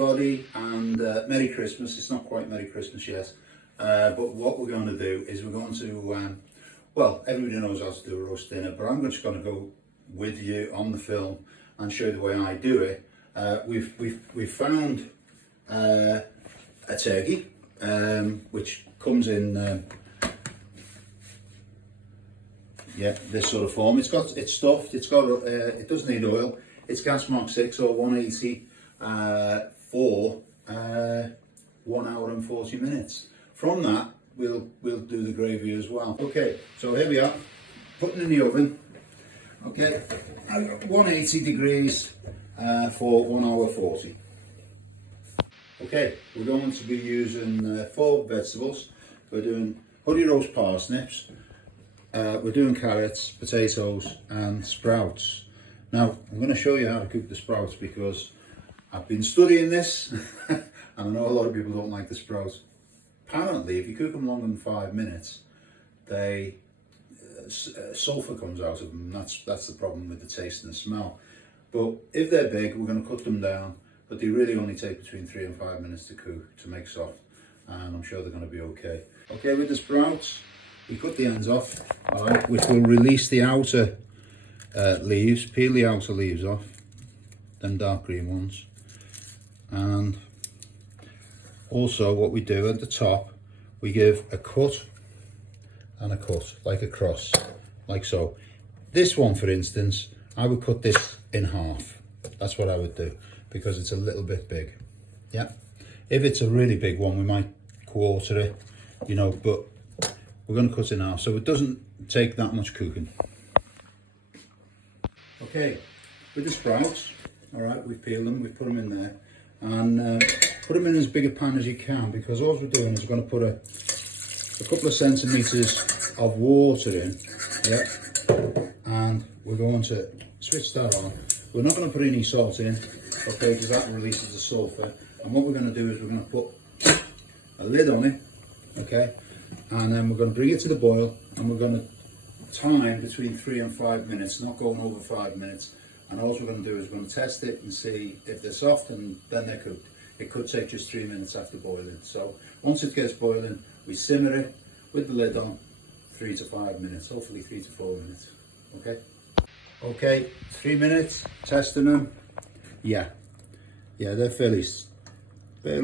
everybody, and Merry Christmas. It's not quite Merry Christmas yet, but what we're going to do is we're going to, well, everybody knows how to do a roast dinner, but I'm just going to go with you on the film and show you the way I do it. We've found a turkey, which comes in yeah, this sort of form. It's stuffed. It doesn't need oil. It's gas mark 6 or 180 for 1 hour and 40 minutes. From that, we'll do the gravy as well. Okay, so here we are, putting in the oven. Okay, 180 degrees for 1 hour 40. Okay, we're going to be using 4 vegetables. We're doing honey roast parsnips. We're doing carrots, potatoes and sprouts. Now I'm going to show you how to cook the sprouts because I've been studying this and I know a lot of people don't like the sprouts. Apparently if you cook them longer than 5 minutes, they sulphur comes out of them. That's the problem with the taste and the smell. But if they're big, we're going to cut them down, but they really only take between 3 and 5 minutes to cook, to make soft, and I'm sure they're going to be okay. Okay, with the sprouts, we cut the ends off, all right, which will release the outer leaves. Peel the outer leaves off, them dark green ones. And also what we do at the top, we give a cut and a cut, like a cross, like so. This one, for instance, I would cut this in half. That's what I would do, because it's a little bit big. Yeah. If it's a really big one, we might quarter it, you know, but we're going to cut it in half so it doesn't take that much cooking. Okay, with the sprouts, all right, we've peeled them, we've put them in there, and put them in as big a pan as you can, because all we're doing is we're going to put a couple of centimetres of water in, yeah, and we're going to switch that on. We're not going to put any salt in, okay, because that releases the sulphur. And what we're going to do is we're going to put a lid on it, okay, and then we're going to bring it to the boil, and we're going to time between 3 and 5 minutes, not going over 5 minutes. And all we're going to do is we're going to test it and see if they're soft, and then they're cooked. It could take just 3 minutes after boiling. So once it gets boiling, we simmer it with the lid on 3 to 5 minutes, hopefully 3 to 4 minutes. Okay. Okay, 3 minutes, testing them. Yeah, they're fairly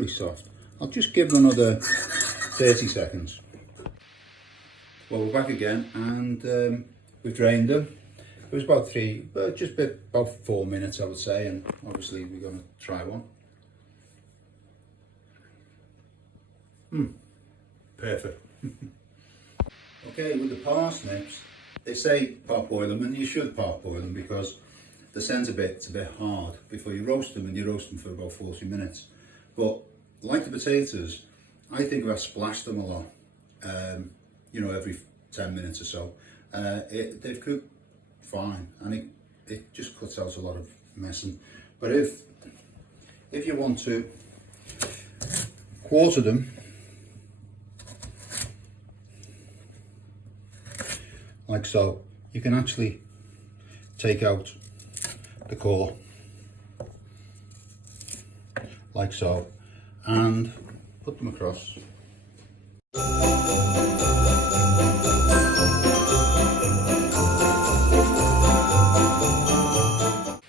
soft. I'll just give them another 30 seconds. Well, we're back again, and we've drained them. It was about 4 minutes, I would say, and obviously we're going to try one. Perfect. Okay, with the parsnips, they say parboil them, and you should parboil them because the centre bit's a bit hard before you roast them, and you roast them for about 40 minutes. But like the potatoes, I think if I splash them a lot, you know, every 10 minutes or so, they've cooked fine, and it just cuts out a lot of messing. But if you want to quarter them, like so, you can actually take out the core, like so, and put them across.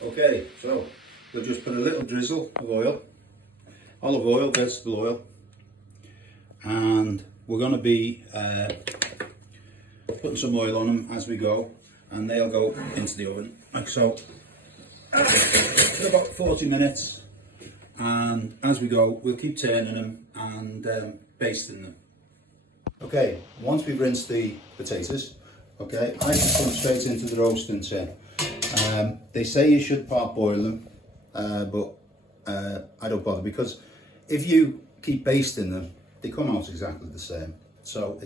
Okay, so we'll just put a little drizzle of oil, olive oil, vegetable oil, and we're going to be putting some oil on them as we go, and they'll go into the oven like so for about 40 minutes, and as we go we'll keep turning them and basting them. Okay, once we've rinsed the potatoes, okay, I just put them straight into the roasting tin. They say you should parboil them, but I don't bother, because if you keep basting them, they come out exactly the same. So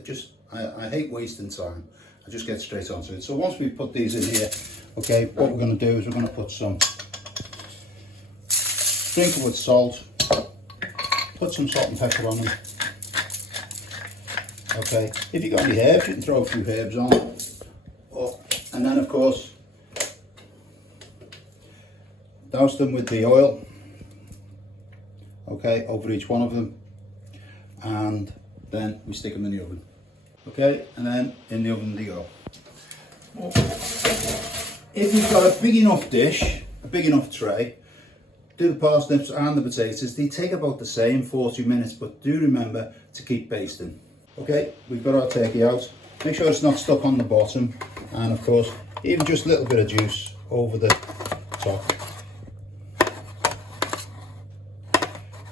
I hate wasting time. I just get straight onto it. So once we put these in here, okay, what we're going to do is we're going to put some, sprinkle with salt, put some salt and pepper on them. Okay, if you got any herbs, you can throw a few herbs on. And then of course, douse them with the oil, okay, over each one of them, and then we stick them in the oven. Okay, and then in the oven they go. If you've got a big enough dish, a big enough tray, do the parsnips and the potatoes. They take about the same, 40 minutes, but do remember to keep basting. Okay, we've got our turkey out. Make sure it's not stuck on the bottom, and of course, even just a little bit of juice over the top.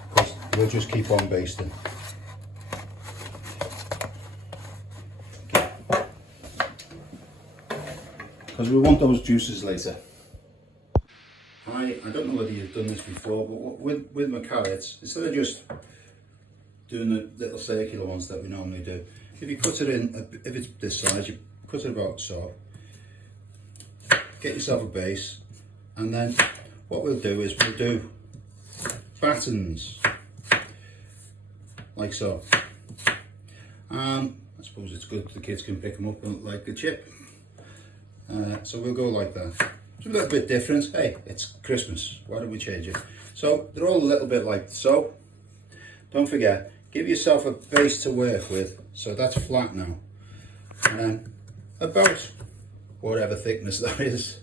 Because we'll just keep on basting. Because we want those juices later. I don't know whether you've done this before, but with my carrots, instead of just doing the little circular ones that we normally do, if you cut it in, if it's this size, you cut it about so, get yourself a base, and then what we'll do is we'll do battens, like so. I suppose it's good the kids can pick them up like a chip. So we'll go like that. It's a little bit different. Hey, it's Christmas, why don't we change it? So they're all a little bit like so. Don't forget, give yourself a base to work with. So that's flat now. And then about whatever thickness that is.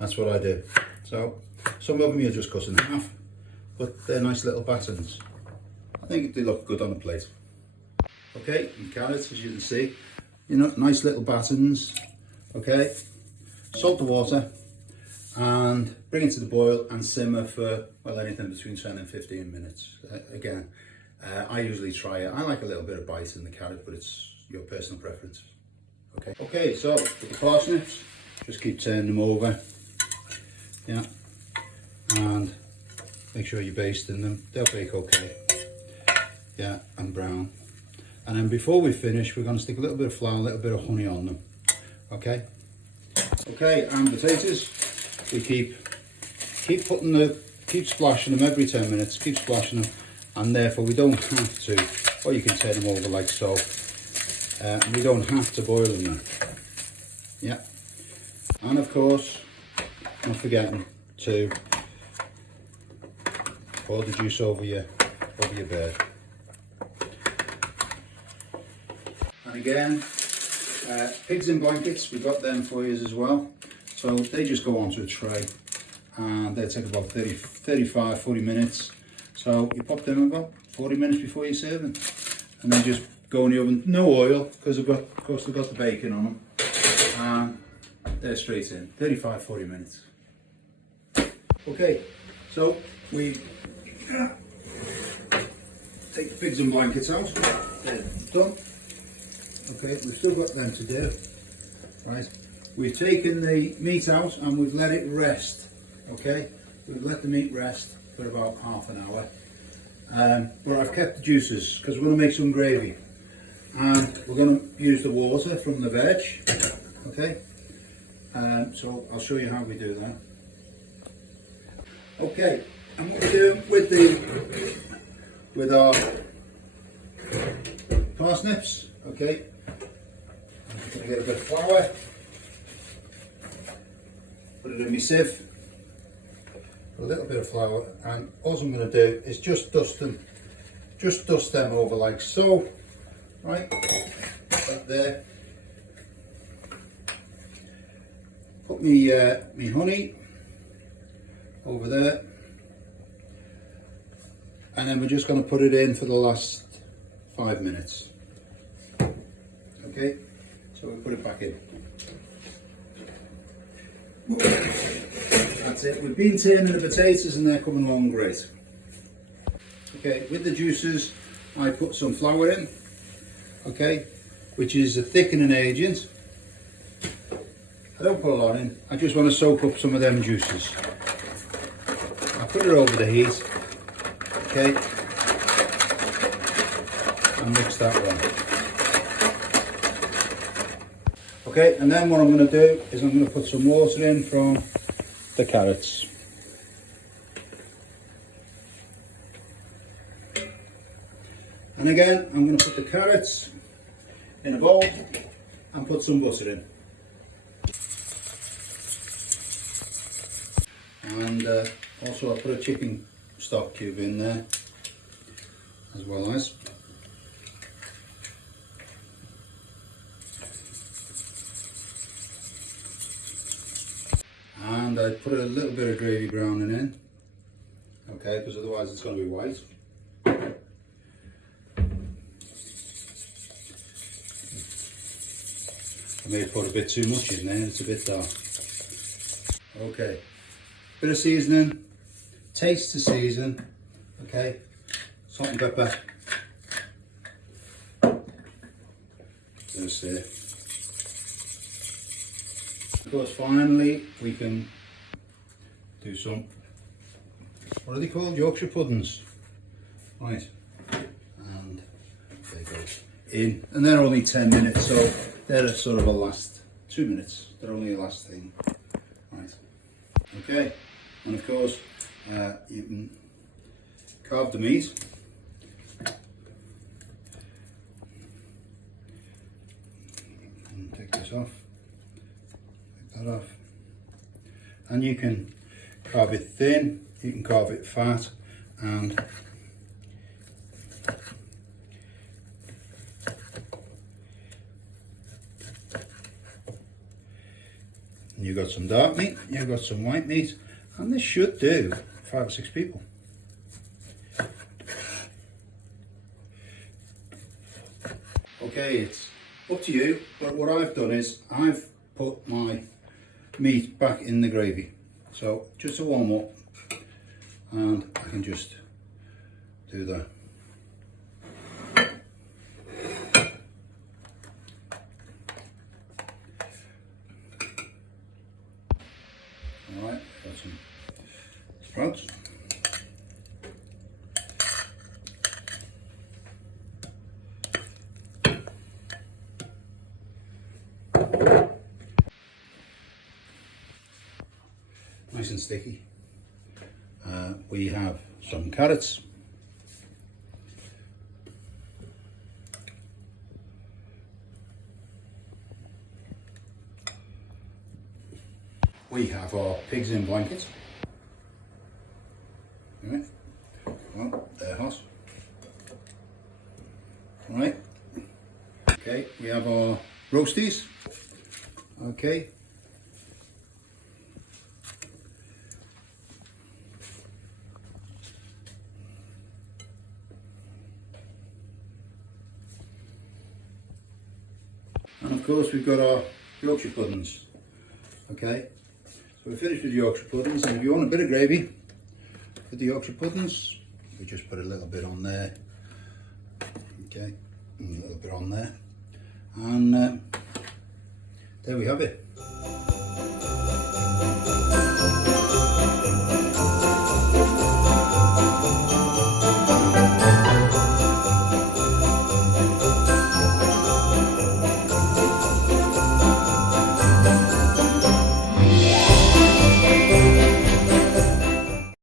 That's what I do. So some of them you'll just cut in half, but they're nice little battens. I think they look good on a plate. Okay, and carrots, as you can see, you know, nice little battens. Okay, salt the water and bring it to the boil and simmer for, well, anything between 10 and 15 minutes. Again, I usually try it. I like a little bit of bite in the carrot, but it's your personal preference. Okay, so with the parsnips, just keep turning them over. Yeah, and make sure you're basting them. They'll bake okay. Yeah, and brown. And then before we finish, we're going to stick a little bit of flour, a little bit of honey on them. Okay, and potatoes, we keep splashing them every 10 minutes, keep splashing them, and therefore we don't have to, or you can turn them over like so, we don't have to boil them then. Yeah, and of course, not forgetting to pour the juice over your bird. And again, pigs in blankets, we've got them for you as well. So they just go onto a tray and they take about 35, 40 minutes. So you pop them about 40 minutes before you serve them. And then just go in the oven, no oil, because of course they've got the bacon on them. And they're straight in, 35, 40 minutes. Okay, so we take the pigs in blankets out, they're done. Okay, we've still got them to do, right? We've taken the meat out and we've let it rest, okay? We've let the meat rest for about half an hour. But I've kept the juices because we're going to make some gravy. And we're going to use the water from the veg, okay? So I'll show you how we do that. Okay, and what we're doing with our parsnips, okay? I'm going to get a bit of flour, put it in my sieve, put a little bit of flour, and all I'm going to do is just dust them over like so, right, like there. Put me honey over there, and then we're just going to put it in for the last 5 minutes. Okay, so we put it back in. That's it. We've been turning the potatoes and they're coming along great. Okay, with the juices, I put some flour in, okay, which is a thickening agent. I don't put a lot in, I just want to soak up some of them juices. I put it over the heat, okay, and mix that one. Okay, and then what I'm going to do is I'm going to put some water in from the carrots. And again, I'm going to put the carrots in a bowl and put some butter in. And also I put a chicken stock cube in there, as well as. And I put a little bit of gravy browning in, okay, because otherwise it's going to be white. I may have put a bit too much in there, it's a bit dark. Okay, bit of seasoning, taste to season, okay, salt and pepper. Just there. Of course, finally we can do some, what are they called? Yorkshire puddings. Right, and there goes in, and they're only 10 minutes, so they're sort of a last 2 minutes. They're only a last thing. Right. Okay, and of course you can carve the meat. And take this off. Take that off. And you can carve it thin, you can carve it fat, and you've got some dark meat, you've got some white meat, and this should do 5 or 6 people. Okay, it's up to you, but what I've done is I've put my meat back in the gravy. So just to warm up, and I can just do that. Alright, got some sprouts. Nice and sticky. We have some carrots. We have our pigs in blankets. Right. Well, they're hot. Right. Okay, we have our roasties. Okay. And of course we've got our Yorkshire puddings. Okay, so we're finished with the Yorkshire puddings, and if you want a bit of gravy with the Yorkshire puddings, we just put a little bit on there. Okay, and a little bit on there, and there we have it.